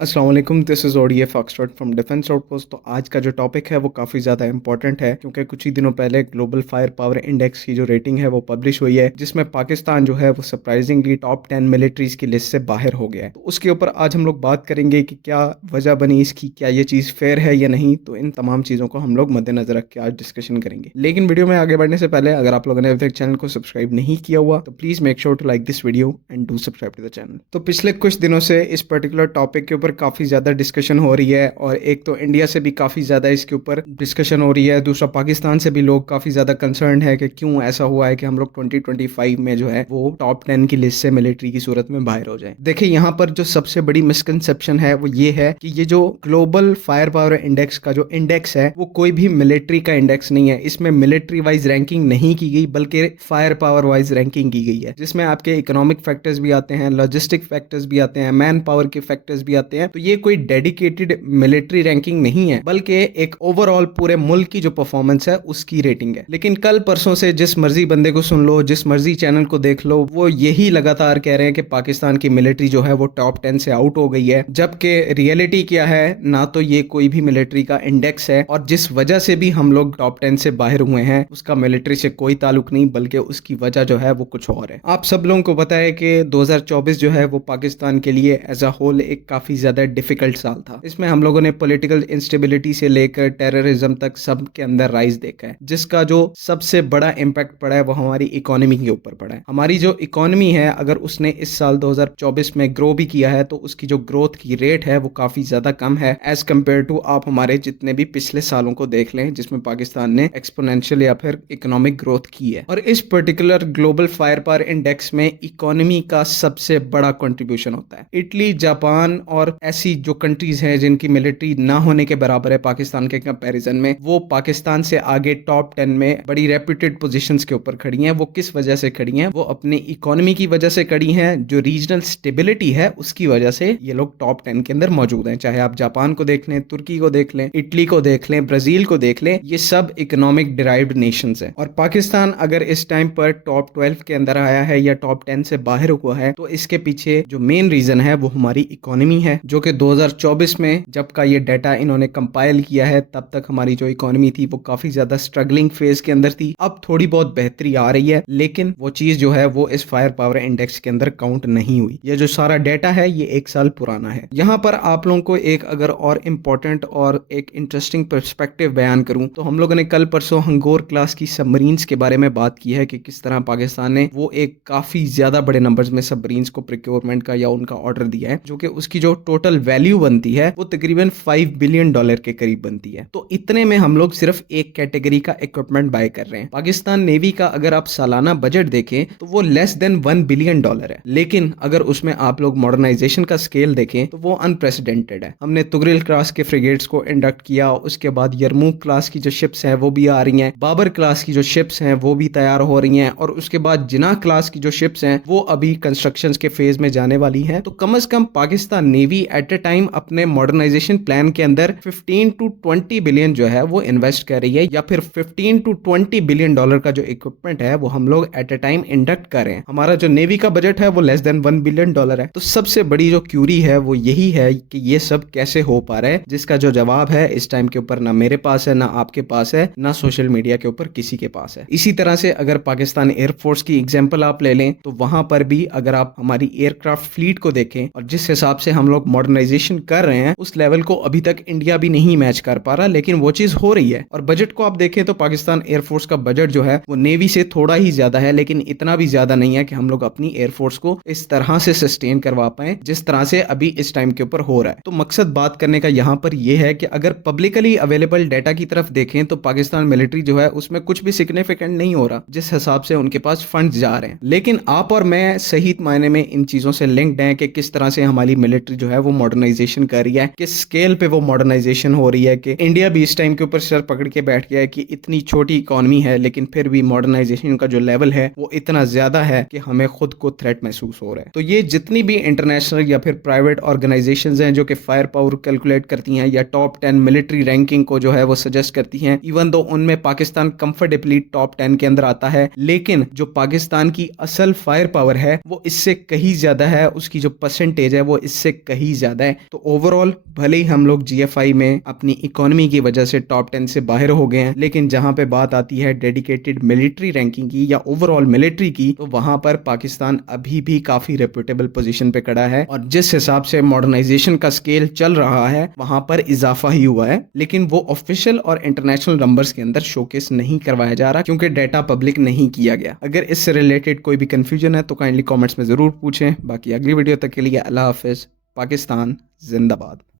अस्सलाम वालेकुम, this is ODA foxtrot from defence outpost. तो आज का जो टॉपिक है वो काफ़ी ज़्यादा इंपॉर्टेंट है क्योंकि कुछ ही दिनों पहले ग्लोबल फायर पावर इंडेक्स की जो रेटिंग है वो पब्लिश हुई है, जिसमें पाकिस्तान जो है वो सरप्राइजिंगली टॉप 10 मिलिट्रीज की लिस्ट से बाहर हो गया है। तो उसके ऊपर आज हम लोग बात करेंगे कि क्या वजह बनी इसकी, क्या ये चीज़ फेयर है या नहीं। तो इन तमाम चीज़ों को हम लोग मद्देनजर रख के आज डिस्कशन करेंगे। लेकिन वीडियो में आगे बढ़ने से पहले अगर आप लोगों ने अभी तक चैनल को सब्सक्राइब नहीं किया हुआ तो please make sure to like this video and do subscribe to the channel. तो पिछले कुछ दिनों से इस पर्टिकुलर टॉपिक के ऊपर काफ़ी ज़्यादा डिस्कशन हो रही है, और एक तो इंडिया से भी काफ़ी ज़्यादा इसके ऊपर डिस्कशन हो रही है, दूसरा पाकिस्तान से भी लोग काफ़ी ज़्यादा कंसर्न है कि क्यों ऐसा हुआ है कि हम लोग 2025 में जो है वो टॉप 10 की लिस्ट से मिलिट्री की सूरत में बाहर हो जाए। देखिए, यहाँ पर जो सबसे बड़ी मिसकंसेप्शन है वो ये है कि ये जो ग्लोबल फायर पावर इंडेक्स का जो इंडेक्स है वो कोई भी मिलिट्री का इंडेक्स नहीं है। इसमें मिलिट्री वाइज रैंकिंग नहीं की गई बल्कि फायर पावर वाइज रैंकिंग की गई है, जिसमें आपके इकोनॉमिक फैक्टर्स भी आते हैं, लॉजिस्टिक फैक्टर्स भी आते हैं, मैन पावर के फैक्टर्स भी आते हैं। तो ये कोई डेडिकेटेड मिलिट्री रैंकिंग नहीं है बल्कि एक ओवरऑल पूरे मुल्क की जो परफॉर्मेंस है उसकी रेटिंग है। लेकिन कल परसों से जिस मर्जी बंदे को सुन लो, जिस मर्जी चैनल को देख लो, वो यही लगातार कह रहे हैं कि पाकिस्तान की मिलिट्री जो है वो टॉप 10 से आउट हो गई है, जबकि रियलिटी क्या है, ना तो ये कोई भी मिलिट्री का इंडेक्स है, और जिस वजह से भी हम लोग टॉप 10 से बाहर हुए हैं उसका मिलिट्री से कोई ताल्लुक नहीं, बल्कि उसकी वजह जो है वो कुछ और है। आप सब लोगों को पता है कि 2024 जो है वो पाकिस्तान के लिए एज अ होल एक काफी ज्यादा डिफिकल्ट साल था। इसमें हम लोगों ने पॉलिटिकल इंस्टेबिलिटी से लेकर टेररिज्म तक सब के अंदर राइज देखा है, जिसका जो सबसे बड़ा इम्पैक्ट पड़ा है वो हमारी इकोनॉमी के ऊपर पड़ा है। हमारी जो इकोनॉमी है, अगर उसने इस साल 2024 में ग्रो भी किया है तो उसकी जो ग्रोथ की रेट है वो काफी ज्यादा कम है एज कम्पेयर टू आप हमारे जितने भी पिछले सालों को देख लें, जिसमें पाकिस्तान ने एक्सपोनेंशियल या फिर इकोनॉमिक ग्रोथ की है। और इस particular global fire power index में इकोनॉमी का सबसे बड़ा कंट्रीब्यूशन होता है। इटली, जापान और ऐसी जो कंट्रीज हैं जिनकी मिलिट्री ना होने के बराबर है पाकिस्तान के कंपैरिजन में, वो पाकिस्तान से आगे टॉप 10 में बड़ी रेप्यूटेड पोजीशंस के ऊपर खड़ी हैं। वो किस वजह से खड़ी हैं? वो अपनी इकोनॉमी की वजह से खड़ी हैं, जो रीजनल स्टेबिलिटी है उसकी वजह से ये लोग टॉप 10 के अंदर मौजूद हैं। चाहे आप जापान को देख लें, तुर्की को देख लें, इटली को देख लें, ब्राजील को देख लें, ये सब इकोनॉमिक डिराइव्ड नेशंस हैं। और पाकिस्तान अगर इस टाइम पर टॉप 12 के अंदर आया है या टॉप 10 से बाहर हुआ है तो इसके पीछे जो मेन रीजन है वो हमारी इकोनॉमी है, जो कि 2024 में जब का ये डाटा इन्होंने कंपाइल किया है तब तक हमारी जो इकोनॉमी थी वो काफी ज्यादा स्ट्रगलिंग फेज के अंदर थी। अब थोड़ी बहुत बेहतरी आ रही है, लेकिन वो चीज जो है वो इस फायर पावर इंडेक्स के अंदर काउंट नहीं हुई। ये जो सारा डाटा है ये 1 साल पुराना है। यहाँ पर आप लोगों को एक अगर और इम्पोर्टेंट और एक इंटरेस्टिंग पर्सपेक्टिव बयान करूं तो हम लोगों ने कल परसों हंगोर क्लास की सबमरीन्स के बारे में बात की है कि किस तरह पाकिस्तान ने वो एक काफी ज्यादा बड़े नंबर्स में सबमरीन्स को प्रोक्योरमेंट का या उनका ऑर्डर दिया है, जो कि उसकी जो टोटल वैल्यू बनती है वो तकरीबन $5 बिलियन के करीब बनती है। तो इतने में हम लोग सिर्फ एक कैटेगरी का इक्विपमेंट बाय कर रहे हैं। पाकिस्तान नेवी का अगर आप सालाना बजट देखें तो वो लेस देन $1 बिलियन है, लेकिन अगर उसमें आप लोग मॉडर्नाइजेशन का स्केल देखें तो वो अनप्रेसिडेंटेड है। हमने तुगरिल क्लास के फ्रिगेट्स को इंडक्ट किया, उसके बाद यरमूक क्लास की जो शिप्स हैं वो भी आ रही हैं, बाबर क्लास की जो शिप्स हैं वो भी तैयार हो रही हैं, और उसके बाद जिना क्लास की जो शिप्स हैं वो अभी कंस्ट्रक्शन के फेज में जाने वाली हैं। तो कम से कम Pakistan navy at a time अपने मॉडर्नाइजेशन प्लान के अंदर 15 to 20 बिलियन जो है वो इन्वेस्ट कर रही है, या फिर 15 to 20 बिलियन डॉलर का जो इक्विपमेंट है वो हम लोग एट अ टाइम इंडक्ट कर रहे हैं। हमारा जो नेवी का बजट है वो लेस देन $1 बिलियन है। तो सबसे बड़ी जो क्यूरी है वो यही है कि ये सब कैसे हो पा रहा है, जिसका जो जवाब है इस टाइम के ऊपर ना मेरे पास है, ना आपके पास है, ना सोशल मीडिया के ऊपर किसी के पास है। इसी तरह से अगर पाकिस्तान एयरफोर्स की एग्जाम्पल आप ले लें तो वहां पर भी अगर आप हमारी एयरक्राफ्ट फ्लीट को देखें और जिस हिसाब से हम लोग मॉडर्नाइजेशन कर रहे हैं उस लेवल को अभी तक इंडिया भी नहीं मैच कर पा रहा, लेकिन वो चीज हो रही है। और बजट को आप देखें तो पाकिस्तान एयरफोर्स का बजट जो है वो नेवी से थोड़ा ही ज्यादा है, लेकिन इतना भी ज्यादा नहीं है कि हम लोग अपनी एयरफोर्स को इस तरह से सस्टेन करवा पाए जिस तरह से अभी इस टाइम के ऊपर हो रहा है। तो मकसद बात करने का यहां पर यह है कि अगर पब्लिकली अवेलेबल डाटा की तरफ देखें तो पाकिस्तान मिलिट्री जो है उसमें कुछ भी सिग्निफिकेंट नहीं हो रहा जिस हिसाब से उनके पास फंड जा रहे हैं। लेकिन आप और मैं सही मायने में इन चीजों से लिंक्ड हैं कि किस तरह से हमारी मिलिट्री जो है वो मॉडर्नाइजेशन कर रही है, किस स्केल पे वो मॉडर्नाइजेशन हो रही है, कि इंडिया भी इस टाइम के ऊपर सर पकड़ के बैठ गया है कि इतनी छोटी इकोनॉमी है लेकिन फिर भी मॉडर्नाइजेशन का जो लेवल है वो इतना ज्यादा है कि हमें खुद को थ्रेट महसूस हो रहा है। तो ये जितनी भी इंटरनेशनल या फिर प्राइवेट ऑर्गेनाइजेशंस हैं जो कि फायर पावर कैलकुलेट करती हैं या टॉप 10 मिलिट्री रैंकिंग को जो है वो सजेस्ट करती हैं, इवन दो उनमें पाकिस्तान कंफर्टेबली टॉप 10 के अंदर आता है, लेकिन जो पाकिस्तान की असल फायर पावर है वो इससे कहीं ज्यादा है, उसकी जो परसेंटेज है वो इससे कहीं ही ज्यादा है। तो ओवरऑल भले ही हम लोग जीएफआई में अपनी इकोनॉमी की वजह से टॉप 10 से बाहर हो गए हैं, लेकिन जहां पे बात आती है डेडिकेटेड मिलिट्री रैंकिंग की या ओवरऑल मिलिट्री की, तो वहां पर पाकिस्तान अभी भी काफी रेप्यूटेबल पोजीशन पे खड़ा है। और जिस हिसाब से मॉडर्नाइजेशन का स्केल चल रहा है वहां पर इजाफा ही हुआ है, लेकिन वो ऑफिशियल और इंटरनेशनल नंबर्स के अंदर शोकेस नहीं करवाया जा रहा क्योंकि डाटा पब्लिक नहीं किया गया। अगर इससे रिलेटेड कोई भी कंफ्यूजन है तो काइंडली कमेंट्स में जरूर पूछें। बाकी अगली वीडियो तक के लिए अल्लाह हाफिज। पाकिस्तान जिंदाबाद।